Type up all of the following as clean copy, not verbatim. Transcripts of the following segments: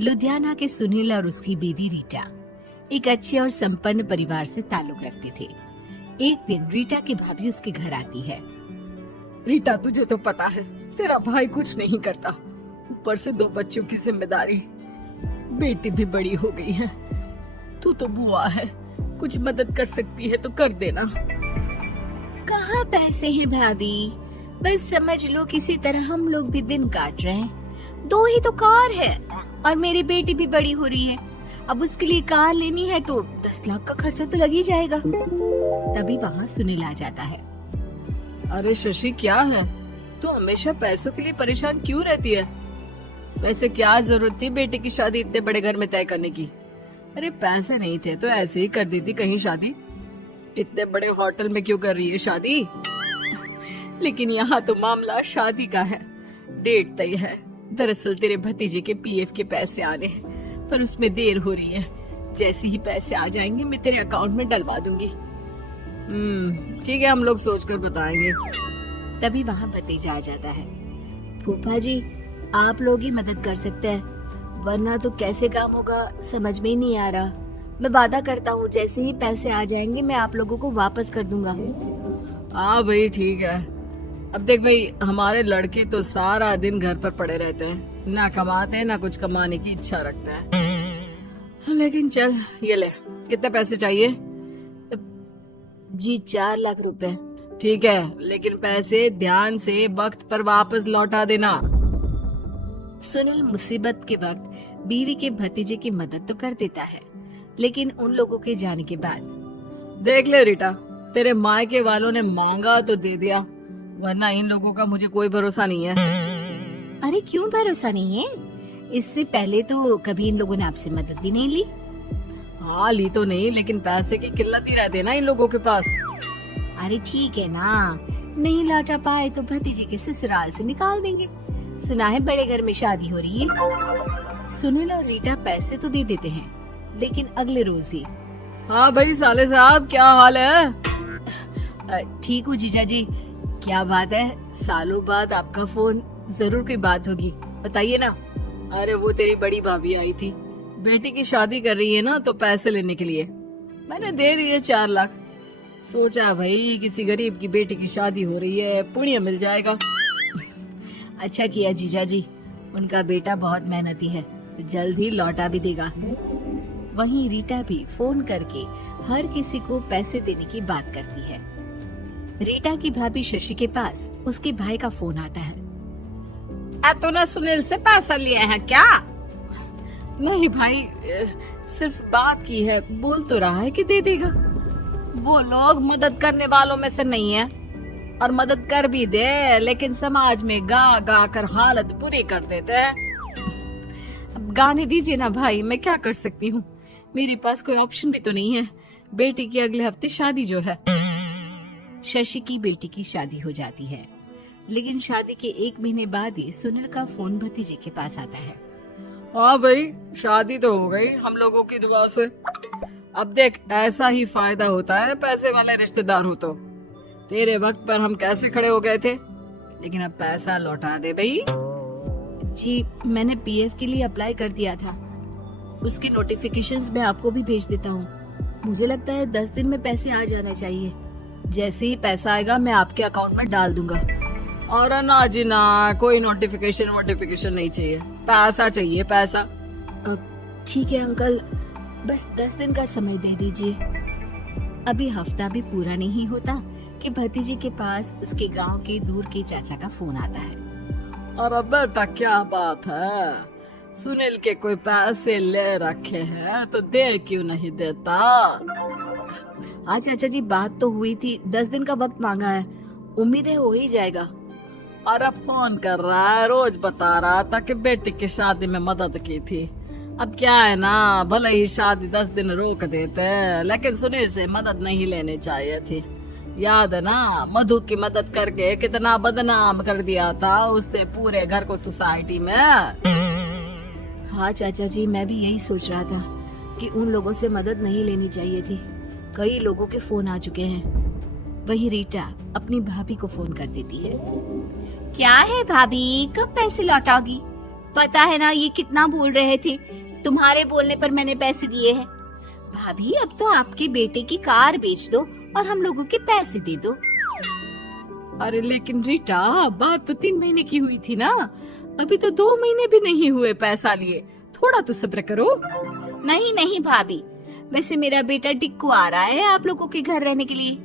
लुधियाना के सुनील और उसकी बीवी रीटा एक अच्छे और संपन्न परिवार से ताल्लुक रखते थे। एक दिन रीटा की भाभी उसके घर आती है। रीटा, तुझे तो पता है तेरा भाई कुछ नहीं करता, ऊपर से 2 बच्चों की जिम्मेदारी, बेटी भी बड़ी हो गई है। तू तो बुआ है, कुछ मदद कर सकती है तो कर देना। कहाँ पैसे हैं भाभी, बस समझ लो किसी तरह हम लोग भी दिन काट रहे हैं। 2 ही तो कार है और मेरी बेटी भी बड़ी हो रही है। अब उसके लिए कार लेनी है तो 10 लाख का खर्चा तो लग ही जाएगा। तभी वहाँ सुनील आ जाता है। अरे शशि, क्या है, तू हमेशा पैसों के लिए परेशान क्यों रहती है? वैसे क्या जरूरत थी बेटी की शादी इतने बड़े घर में तय करने की? अरे पैसे नहीं थे तो ऐसे ही कर देती कहीं शादी। इतने बड़े होटल में क्यों कर रही है शादी? लेकिन यहाँ तो मामला शादी का है, डेट तय है। दरअसल तेरे भतीजे के पीएफ के पैसे आने हैं, पर उसमें देर हो रही है। जैसे ही पैसे आ जाएंगे मैं तेरे अकाउंट में डलवा दूंगी। ठीक है, हम लोग सोचकर बताएंगे। तभी वहाँ भतीजा आ जाता है। फूफा जी, आप लोग ही मदद कर सकते हैं, वरना तो कैसे काम होगा समझ में ही नहीं आ रहा। मैं वादा करता हूँ जैसे ही पैसे आ जाएंगे मैं आप लोगों को वापस कर दूंगा। हाँ भाई, ठीक है। अब देख भाई, हमारे लड़के तो सारा दिन घर पर पड़े रहते हैं, ना कमाते हैं ना कुछ कमाने की इच्छा रखते हैं। लेकिन चल, ये ले, कितने पैसे चाहिए? जी 4 लाख रुपए। ठीक है, लेकिन पैसे ध्यान से वक्त पर वापस लौटा देना। सुनील मुसीबत के वक्त बीवी के भतीजे की मदद तो कर देता है, लेकिन उन लोगों के जाने के बाद देख ले रीटा, तेरे मायके वालों ने मांगा तो दे दिया, वरना इन लोगों का मुझे कोई भरोसा नहीं है। अरे क्यों भरोसा नहीं है? इससे पहले तो कभी इन लोगों ने आपसे मदद भी नहीं ली। हाँ, ली तो नहीं, लेकिन पैसे की किल्लत ही रहती है ना इन लोगों के पास। अरे ठीक है ना, नहीं लौटा पाए तो भतीजे के ससुराल से निकाल देंगे। सुना है बड़े घर में शादी हो रही है। सुनील और रीटा पैसे तो दे देते हैं, लेकिन अगले रोज ही। हाँ भाई साले साहब, क्या हाल है? ठीक हूँ जीजा जी। क्या बात है, सालों बाद आपका फोन, जरूर कोई बात होगी, बताइए ना। अरे वो तेरी बड़ी भाभी आई थी, बेटी की शादी कर रही है ना, तो पैसे लेने के लिए मैंने दे दिए 4 लाख। सोचा भाई किसी गरीब की बेटी की शादी हो रही है, पुण्य मिल जाएगा। अच्छा किया जीजा जी, उनका बेटा बहुत मेहनती है, जल्द ही लौटा भी देगा। वहीं रीटा भी फोन करके हर किसी को पैसे देने की बात करती है। रीटा की भाभी शशि के पास उसके भाई का फोन आता है। तूने सुनील से पैसा लिया है क्या? नहीं भाई, सिर्फ बात की है, बोल तो रहा है कि दे देगा। वो लोग मदद करने वालों में से नहीं है, और मदद कर भी दे लेकिन समाज में गा गा कर हालत बुरी कर देते हैं। अब गाने दीजिए ना भाई, मैं क्या कर सकती हूँ, मेरे पास कोई ऑप्शन भी तो नहीं है। बेटी की अगले हफ्ते शादी जो है। शशि की बेटी की शादी हो जाती है, लेकिन शादी के 1 महीने बाद ही सुनील का फोन भतीजे के पास आता है। हाँ भाई, शादी तो हो गई हम लोगों की दुआ से। अब देख, ऐसा ही फायदा होता है पैसे वाले रिश्तेदार हो तो। तेरे वक्त पर हम कैसे खड़े हो गए थे, लेकिन अब पैसा लौटा दे भाई। जी, मैंने पीएफ के लिए अप्लाई कर दिया था, उसकी नोटिफिकेशंस मैं आपको भी भेज देता हूँ। मुझे लगता है 10 दिन में पैसे आ जाने चाहिए। जैसे ही पैसा आएगा मैं आपके अकाउंट में डाल दूंगा। और ना जी ना, कोई नोटिफिकेशन नहीं चाहिए, पैसा चाहिए, पैसा। ठीक है अंकल, बस 10 दिन का समय दे दीजिए। अभी हफ्ता भी पूरा नहीं होता कि भतीजे के पास उसके गांव के दूर के चाचा का फोन आता है। अरे बेटा, क्या बात है, सुनील के कोई पैसे ले रखे हैं तो दे क्यों नहीं देता? हाँ चाचा जी, बात तो हुई थी, 10 दिन का वक्त मांगा है, उम्मीद है हो ही जाएगा। अरे फोन कर रहा है, रोज बता रहा था कि बेटी की शादी में मदद की थी। अब क्या है ना, भले ही शादी 10 दिन रोक देते, लेकिन सुनील से मदद नहीं लेनी चाहिए थी। याद है ना, मधु की मदद करके कितना बदनाम कर दिया था उसने पूरे घर को सोसाइटी में। हाँ चाचा जी, मैं भी यही सोच रहा था कि उन लोगों से मदद नहीं लेनी चाहिए थी। कई लोगों के फोन आ चुके हैं। वही रीटा अपनी भाभी को फोन कर देती है। क्या है भाभी, कब पैसे लौटाओगी? पता है ना ये कितना बोल रहे थे, तुम्हारे बोलने पर मैंने पैसे दिए हैं। भाभी अब तो आपके बेटे की कार बेच दो और हम लोगों के पैसे दे दो। अरे लेकिन रीटा, बात तो 3 महीने की हुई थी ना, अभी तो 2 महीने भी नहीं हुए पैसा लिए, थोड़ा तो सब्र करो। नहीं नहीं भाभी, वैसे मेरा बेटा टिक्कू आ रहा है आप लोगों के घर रहने के लिए,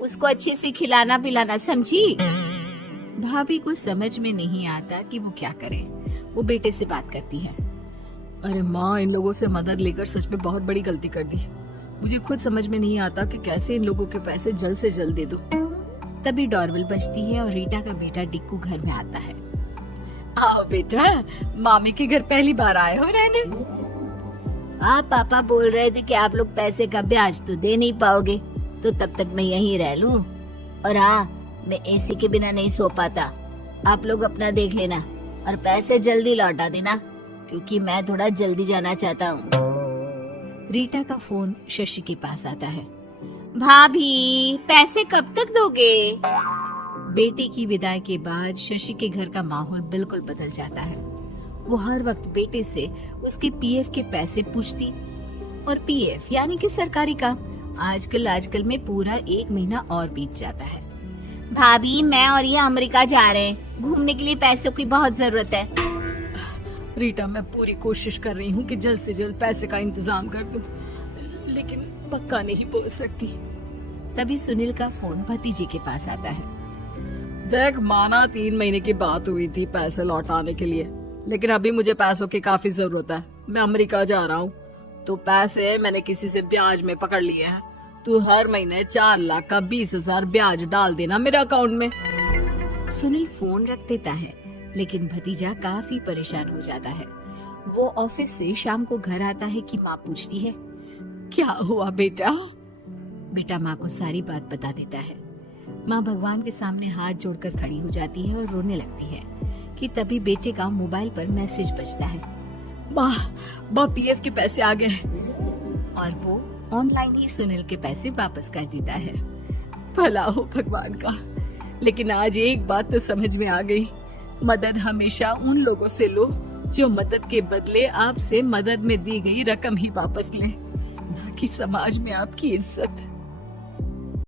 उसको अच्छे से खिलाना पिलाना, समझी? भाभी को समझ में नहीं आता कि वो क्या करे। वो बेटे से बात करती है। अरे माँ, इन लोगों से मदद लेकर सच में बहुत बड़ी गलती कर दी। मुझे खुद समझ में नहीं आता कि कैसे इन लोगों के पैसे जल्द से जल्द दे दूं। तभी डोरबेल बजती है और रीटा का बेटा टिक्कू घर में आता है। आओ बेटा, मामी के घर पहली बार आए हो रहने? आप पापा बोल रहे थे कि आप लोग पैसे का ब्याज तो दे नहीं पाओगे, तो तब तक मैं यहीं रह लूं। और हाँ, मैं एसी के बिना नहीं सो पाता। आप लोग अपना देख लेना और पैसे जल्दी लौटा देना, क्योंकि मैं थोड़ा जल्दी जाना चाहता हूँ। रीटा का फोन शशि के पास आता है। भाभी, पैसे कब तक दोगे? बेटे की विदाई के बाद शशि के घर का माहौल बिल्कुल बदल जाता है। वो हर वक्त बेटे से उसके पीएफ के पैसे पूछती, और पीएफ यानी कि सरकारी काम। आजकल में पूरा 1 महीना और बीत जाता है। भाभी, मैं और ये अमेरिका जा रहे हैं, घूमने के लिए पैसों की बहुत जरूरत है। रीटा, मैं पूरी कोशिश कर रही हूँ कि जल्द से जल्द पैसे का इंतजाम कर दूं, लेकिन पक्का नहीं बोल सकती। तभी सुनील का फोन भतीजे के पास आता है। देख माना 3 महीने की बात हुई थी पैसे लौटाने के लिए, लेकिन अभी मुझे पैसों की काफी जरूरत है। मैं अमेरिका जा रहा हूँ, तो पैसे मैंने किसी से ब्याज में पकड़ लिए हैं। तू हर महीने 4 लाख का 20,000 ब्याज डाल देना मेरे अकाउंट में। सुनील फोन रख देता है, लेकिन भतीजा काफी परेशान हो जाता है। वो ऑफिस से शाम को घर आता है कि माँ पूछती है, क्या हुआ बेटा? बेटा माँ को सारी बात बता देता है। माँ भगवान के सामने हाथ जोड़कर खड़ी हो जाती है और रोने लगती है कि तभी बेटे का मोबाइल पर मैसेज बजता है। माँ, पीएफ के पैसे आ गए। और वो ऑनलाइन ही सुनील के पैसे वापस कर देता है। भला हो भगवान का। लेकिन आज एक बात तो समझ में आ गई, मदद हमेशा उन लोगों से लो जो मदद के बदले आपसे मदद में दी गई रकम ही वापस लें, ना कि समाज में आपकी इज्जत।